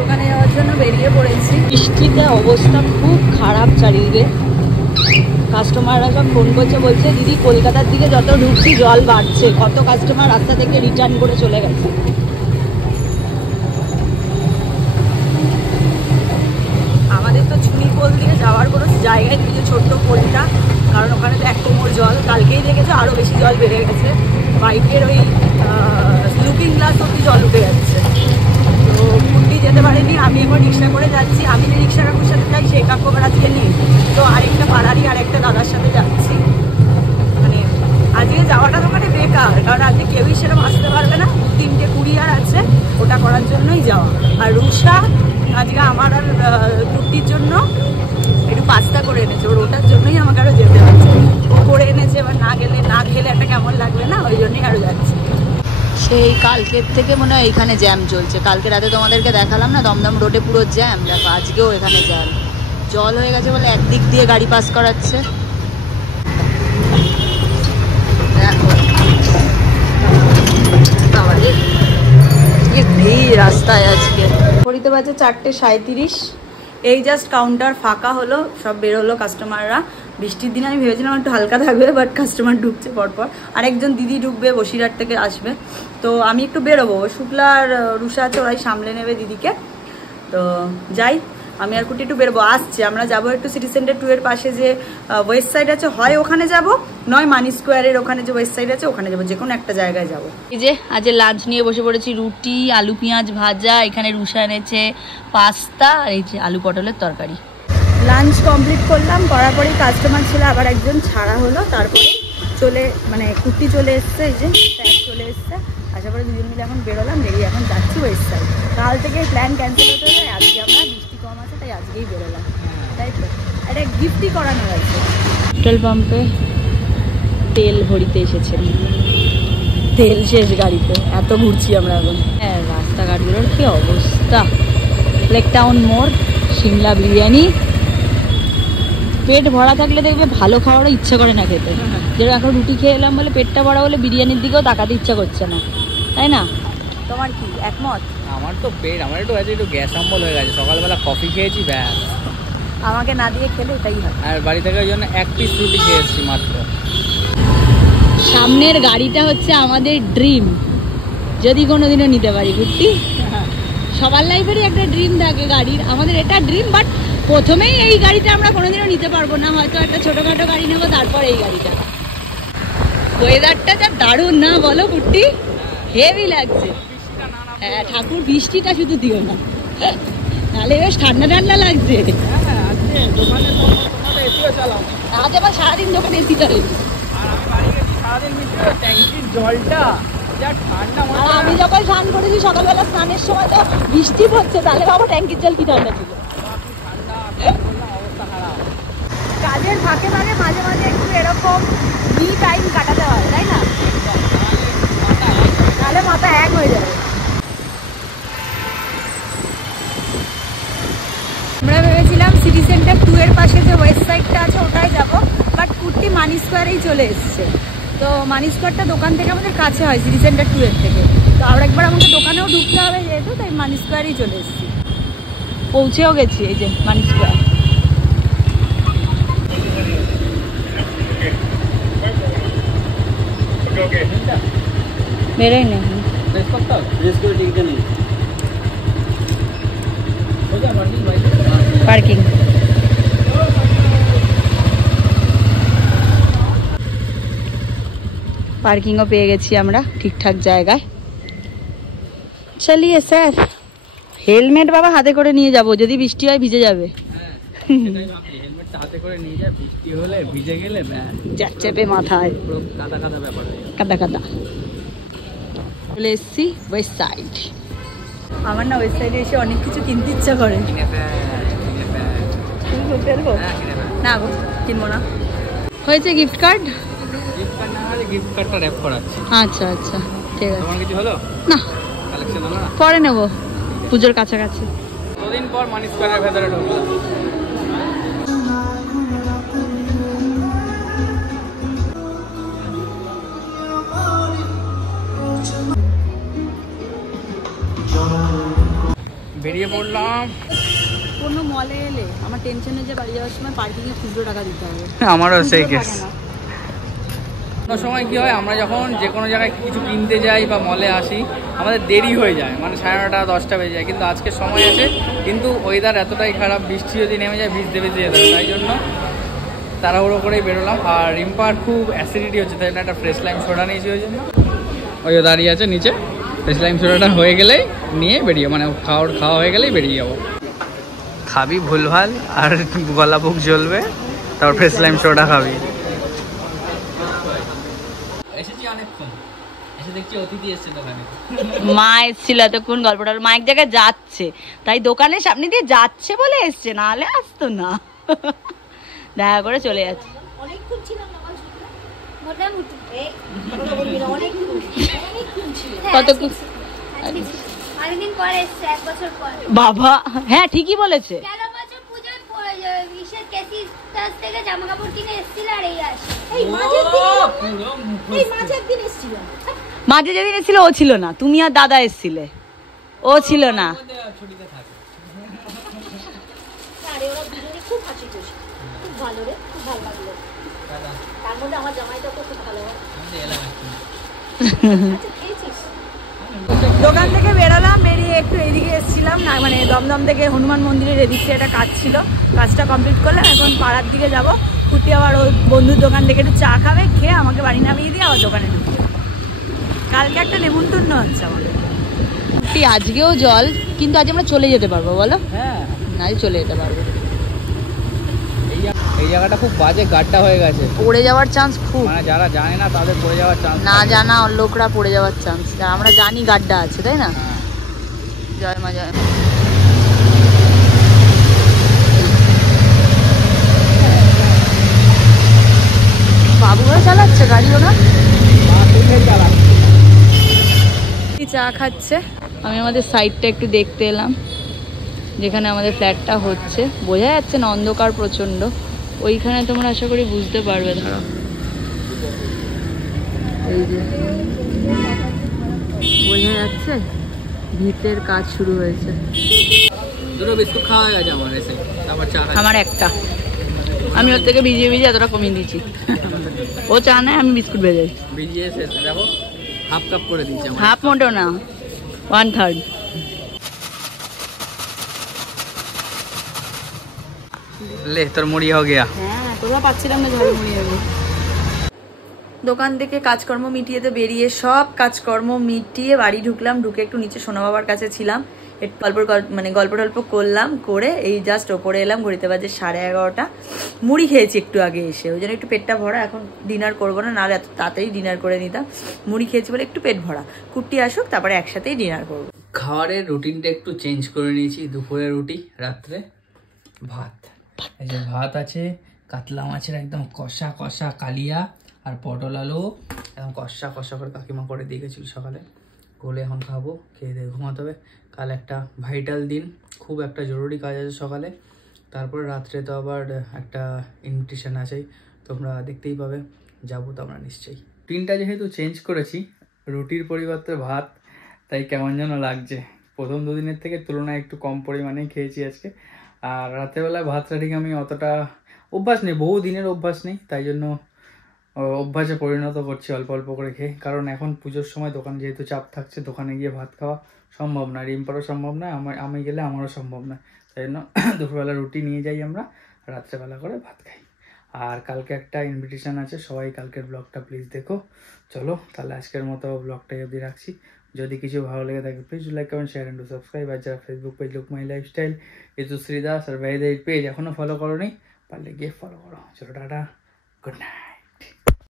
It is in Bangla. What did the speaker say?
দোকানে যাওয়ার জন্য বেরিয়ে পড়েছি। বৃষ্টিতে অবস্থা খুব খারাপ চারিদিকে। কাস্টমাররা সব ফোন করছে, বলছে দিদি কলকাতার দিকে যত ঢুকছি জল বাড়ছে। কত কাস্টমার রাস্তা থেকে রিটার্ন করে চলে গেছে। আমাদের তো চুনি পোল দিয়ে যাওয়ার কোনো জায়গায় নেই, ছোট্ট পোলটা, কারণ ওখানে তো এক কোমর জল। কালকেই দেখেছো আরও বেশি জল বেড়ে গেছে। বাইকের ওই লুকিং গ্লাস অব্দি জল উঠে যাচ্ছে। তো কুটি যেতে পারেনি, আমি এখন রিক্সা করে যাচ্ছি। আমি যে রিক্সা কাকুর সাথে যাই সেই কাকু আবার আজকে নেই, তো আরেকটা পাড়ারই আরেকটা দাদার সাথে যাচ্ছি। মানে আজকে যাওয়াটা তো মানে বেকার, কারণ আজকে কেউই সেরকম আসতে পারবে না। 3টে কুরিয়ার আছে, ওটা করার জন্যই যাওয়া। আর রুষা আজকে আমার আর কুর্তির জন্য একটু পাস্তা করে এনেছে, ওটার জন্যই আমাকে আরও যেতে হচ্ছে। ও করে এনেছে, এবার না গেলে না খেলে একটা কেমন লাগবে না, ওই জন্যই আরও যাচ্ছি। সেই কালকের থেকে মনে হয় এইখানে জ্যাম চলছে। কালকে রাতে তোমাদেরকে দেখালাম না, দমদম রোডে পুরো জ্যাম। দেখো আজকেও এখানে জ্যাম, জল হয়ে গেছে বলে একদিক দিয়ে গাড়ি পাস করাচ্ছে। দেখো কি ভিড় রাস্তায় আজকে। ঘড়িতে বাজে 4:37। এই জাস্ট কাউন্টার ফাঁকা হলো, সব বেরোলো কাস্টমাররা। বৃষ্টির দিন আমি ভেবেছিলাম একটু হালকা থাকবে, বাট কাস্টমার ঢুকছে পরপর। আরেকজন দিদি ঢুকবে, বসিরহাট থেকে আসবে। তো আমি একটু বেরোবো, শুক্লা আর রুষা আছে, ওরাই সামলে নেবে দিদিকে। তো যাই, আমি আর কুটি একটু বেরোবো। আসছে, আমরা যাবো একটু সিটি সেন্টার 2 এর পাশে যে ওয়েস্ট সাইড আছে, হয় ওখানে যাব, নয় মানি স্কোয়ারের ওখানে যে ওয়েস্ট সাইড আছে ওখানে যাবো, যে কোনো একটা জায়গায় যাবো। এই যে আজ লাঞ্চ নিয়ে বসে পড়েছি, রুটি, আলু পেঁয়াজ ভাজা, এখানে রুষা এনেছে পাস্তা, আর এই যে আলু পটলের তরকারি। লাঞ্চ কমপ্লিট করলাম, করার পরেই কাস্টমার ছিল আবার একজন ছাড়া হলো। তারপরে মানে কুর্তি চলে এসছে, এই যে প্যাক চলে এসছে। আশা করি দুজন মিলে এখন বেরোলাম, বেরিয়ে এখন যাচ্ছি ওয়েস্ট সাইড। কাল থেকে প্ল্যান ক্যান্সেল হতে হবে, আজকে আমরা বৃষ্টি কম আছে তাই আজকেই বেরোলাম, তাই তো। একটা গিফটই করানো আছে। পেট্রোল পাম্পে তেল ভরিতে এসেছেন, তেল শেষ গাড়িতে, এত ঘুরছি আমরা এখন। হ্যাঁ, রাস্তাঘাটগুলোর কি অবস্থা। লেক টাউন মোড়, সিমলা বিরিয়ানি। পেট ভরা থাকলে দেখবে ভালো খাওয়ারও ইচ্ছা করে না খেতে। যেরকম এখন রুটি খেয়ে এলাম বলে পেটটা ভরা বলে বিরিয়ানির দিকেও তাকাতে ইচ্ছা করছে না, তাই না? তোমার কি একমত? আমার তো পেট, আমার একটু গ্যাস অম্বল হয়ে গেছে। সকালবেলা কফি খেয়েছি, ব্যাস। আমাকে না দিয়ে খেলে এটাই হয়। আর বাড়ি থেকে ওই জন্য 1 পিস রুটি খেয়েছি মাত্র। সামনের গাড়িটা হচ্ছে আমাদের ড্রিম, যদি কোনোদিনও নিতে পারি। ঘুরতি সবার লাইফেরই একটা ড্রিম থাকে গাড়ির, আমাদের এটা ড্রিম। বাট প্রথমেই এই গাড়িটা আমরা কোনোদিনও নিতে পারবো না, হয়তো একটা ছোটোখাটো গাড়ি নেবো, তারপর এই গাড়িটা। ওয়েদারটা যা দারুণ না বলো কুট্টি, হেভি লাগছে। হ্যাঁ, ঠাকুর বৃষ্টিটা শুধু দিও না, তাহলে বেশ ঠান্ডা ঠান্ডা লাগছে। আজ আবার সারাদিন দোকানে এসি চলে। আমি যখন স্নান করেছি সকালবেলা, স্নানের সময় তো বৃষ্টি পড়ছে, তাহলে বাবা ট্যাঙ্কির জল কি ঠান্ডা ছিল। কাজের ফাঁকে ফাঁকে মাঝে মাঝে একটু এরকম মি টাইম কাটাতে হয়, তাই না? তাহলে মাথা এক হয়ে যাবে। আমরা ভেবেছিলাম সিটি সেন্টার 2 এর পাশে যে ওয়েস্ট সাইডটা আছে ওটাই যাবো, বাট কুর্তি মানি স্কোয়ারেই চলে এসছে। তো মানি স্কোয়ারটা দোকান থেকে আমাদের কাছে হয় সিটি সেন্টার 2 এর থেকে। তো আর একবার আমাকে দোকানেও ঢুকতে হবে যেহেতু, তাই মানি স্কোয়ারেই চলে এসেছি। পৌঁছেও গেছি, এই যে মানি স্কোয়ার। मेरा ही नहीं पार्किंग। পার্কিংও পেয়ে গেছি আমরা ঠিকঠাক জায়গায়। চলিয়ে স্যার, হেলমেট বাবা হাতে করে নিয়ে যাব, যদি বৃষ্টি হয় ভিজে যাবে। হাতে করে নিয়ে যায়, বৃষ্টি হলে ভিজে গেলে চেপে মাথায় কাদা কাদা ব্যাপার, কাদা কাদা। চলে এসছি ওয়েস্ট সাইড। আমার না ওয়েস্ট সাইডে এসে অনেক কিছু কিনতে ইচ্ছা করে। না গো, কিনবো না। হয়েছে গিফট কার্ড? গিফট কার্ডটা র‍্যাপ করাচ্ছি। আচ্ছা আচ্ছা, ঠিক আছে। তোমার কিছু হলো না? কালেকশন হলো না? পরে নেবো, পুজোর কাছাকাছি। দুদিন পর মানি স্কোয়ারের ভেতরে ঢুকলাম। বেরিয়ে পড়লাম। কোনো মলে এলে আমার টেনশনে যে বাড়ি যাওয়ার সময় পার্কিংয়ে খুচরো টাকা দিতে হবে। আমারও সেই খুচরো কেস। থাকে না। কোনো সময় কি হয়, আমরা যখন যে কোনো জায়গায় কিছু কিনতে যাই বা মলে আসি, আমাদের দেরি হয়ে যায়, মানে 9:30 10টা বেজে যায়। কিন্তু আজকে সময় আছে, কিন্তু ওয়েদার এতটাই খারাপ, বৃষ্টি যদি নেমে যায় ভিজতে যেতে হবে, তাই জন্য তাড়াহুড়ো করেই বেরোলাম। আর রিম্পার খুব অ্যাসিডিটি হচ্ছে, তাই জন্য একটা ফ্রেশ লাইম সোডা নিয়েছি। ওই জন্য ওই দাঁড়িয়ে আছে নিচে, ফ্রেশ লাইম সোডাটা হয়ে গেলেই নিয়ে বেরিয়ে, মানে খাওয়া হয়ে গেলেই বেরিয়ে যাবো। খাবি ভুলভাল আর গলা বুক জ্বলবে, তারপর ফ্রেশ লাইম সোডা খাবি। এসেছি অনেকক্ষণ, এসে দেখছি অতিথি এসছে দোকানে। মা এসেছিল এতক্ষণ, গল্পটা মা এক জায়গায় যাচ্ছে, তাই দোকানের সামনে দিয়ে যাচ্ছে বলে এসছে, না হলে আসতো না। দেখা করে চলে যাচ্ছে। অনেকক্ষণ ছিলাম না মোটামুটি কতক্ষণ? অনেকদিন পরে এসছে, 1 বছর পর। বাবা হ্যাঁ ঠিকই বলেছে। 13 বছর পূজায় পড়ে বিশেষ কেসিস থেকে জামা কাপড় কিনে এসেছিল আর এই আসে। মাঝের দিন এসেছিল। মাঝে যেদিন এসেছিল ও ছিল না, তুমি আর দাদা এসেছিলে, ও ছিল না। আরে ওরা দুজনে খুব হাসি খুশি, খুব ভালো রে, খুব ভালো লাগলো। তার মধ্যে আমার জামাইটা খুব ভালো হয়। আচ্ছা খেয়েছিস? দোকান থেকে বেরোলাম, বেরিয়ে একটু এদিকে এসেছিলাম না, মানে দমদম থেকে হনুমান মন্দিরের এদিকে একটা কাজ ছিল, কাজটা কমপ্লিট করলাম। এখন পাড়ার দিকে যাবো। কুটি আবার ওই বন্ধুর দোকান থেকে একটু চা খাবে, খেয়ে আমাকে বাড়ি নামিয়ে দিয়ে আবার দোকানে ঢুকবে। কালকে একটা নেমন্তন্ন হচ্ছে আমাদের। কুটি আজকেও জল, কিন্তু আজ আমরা চলে যেতে পারবো বলো? হ্যাঁ, আজ চলে যেতে পারবো। এই জায়গাটা খুব বাজে গাড্ডা হয়ে গেছে, পড়ে যাওয়ার চান্স খুব, মানে যারা জানে না তাদের পড়ে যাওয়ার চান্স, না জানা লোকরা পড়ে যাওয়ার চান্স। আমরা জানি গাড্ডা আছে, তাই না? জয় মা জয় মা। বাবু ভাই চালাচ্ছে গাড়িও না, চা খাচ্ছে। আমি আমাদের সাইডটা একটু দেখতে এলাম, যেখানে আমাদের ফ্ল্যাটটা হচ্ছে। বোঝা যাচ্ছে না, অন্ধকার প্রচন্ড। ওইখানে তোমরা আশা করি বুঝতে পারবে। ধরো এই যে বোঝা যাচ্ছে, ভিতের কাজ শুরু হয়েছে। দুটো বিস্কুট খাওয়া হয়ে গেছে আমার এসে, তারপর চা খাই। আমার একটা, আমি ওর থেকে ভিজিয়ে ভিজিয়ে এতটা কমিয়ে দিয়েছি। ও চা নেয়, আমি বিস্কুট ভেজাই। ভিজিয়ে শেষ, দেখো হাফ কাপ করে দিচ্ছি। হাফ মোটো না, 1/3। ले তোর মুড়ি হয়ে গিয়া। হ্যাঁ, তোরা পাচ্ছিলাম না ঝড়ে মুড়ি হবে। দোকান থেকে কাজকর্ম মিটিয়ে তো বেরিয়ে, সব কাজকর্ম মিটিয়ে বাড়ি ঢুকলাম। ঢুকে একটু নিচে সোনা বাবার কাছে ছিলাম, একটু গল্প টল্প করলাম, করে এই জাস্ট ওপরে এলাম। ঘড়িতে বাজে 11:30। মুড়ি খেয়েছি একটু আগে এসে, ওই জন্য একটু পেটটা ভরা। এখন ডিনার করবো না, নাহলে এত তাড়াতাড়ি ডিনার করে নিতাম। মুড়ি খেয়েছি বলে একটু পেট ভরা। কুট্টি আসুক, তারপরে একসাথেই ডিনার করবো। খাবারের রুটিনটা একটু চেঞ্জ করে নিয়েছি। দুপুরে রুটি, রাত্রে ভাত। এই যে ভাত আছে, কাতলা মাছের একদম কষা কষা কালিয়া, আর পটল আলু একদম কষা কষা করে কাকিমা করে দিয়ে গেছিল সকালে। গোলে এখন খাবো, খেয়ে দিয়ে ঘুমাতে হবে। কাল একটা ভাইটাল দিন, খুব একটা জরুরি কাজ আছে সকালে। তারপর রাত্রে তো আবার একটা ইনভিটেশন আছেই, তোমরা দেখতেই পাবে। যাবো তো আমরা নিশ্চয়ই। রুটিনটা যেহেতু চেঞ্জ করেছি, রুটির পরিবর্তে ভাত, তাই কেমন যেন লাগছে। প্রথম দুদিনের থেকে তুলনায় একটু কম পরিমাণেই খেয়েছি আজকে। আর রাতেরবেলায় ভাতটা ঠিক আমি অতটা অভ্যাস নেই, বহু দিনের অভ্যাস নেই, তাই জন্য অভ্যাসে পরিণত করছি অল্প অল্প করে খেয়ে। কারণ এখন পুজোর সময় দোকান যেহেতু চাপ থাকছে, দোকানে গিয়ে ভাত খাওয়া সম্ভব না, রিম্পারও সম্ভব না, আমি গেলে আমারও সম্ভব না। তাই জন্য দুপুরবেলা রুটি নিয়ে যাই আমরা, রাত্রেবেলা করে ভাত খাই। আর কালকে একটা ইনভিটেশন আছে, সবাই কালকের ব্লগটা প্লিজ দেখো। চলো তাহলে আজকের মতো ব্লগটাই অবধি রাখছি। যদি কিছু ভালো লেগে থাকে please like comment share and subscribe. আর যারা Facebook page look my lifestyle Ritushree Das আর ভাইদের পেজ এখনো ফলো করো নি, পারলে গিয়ে ফলো করো। চলো টাটা, গুড নাইট।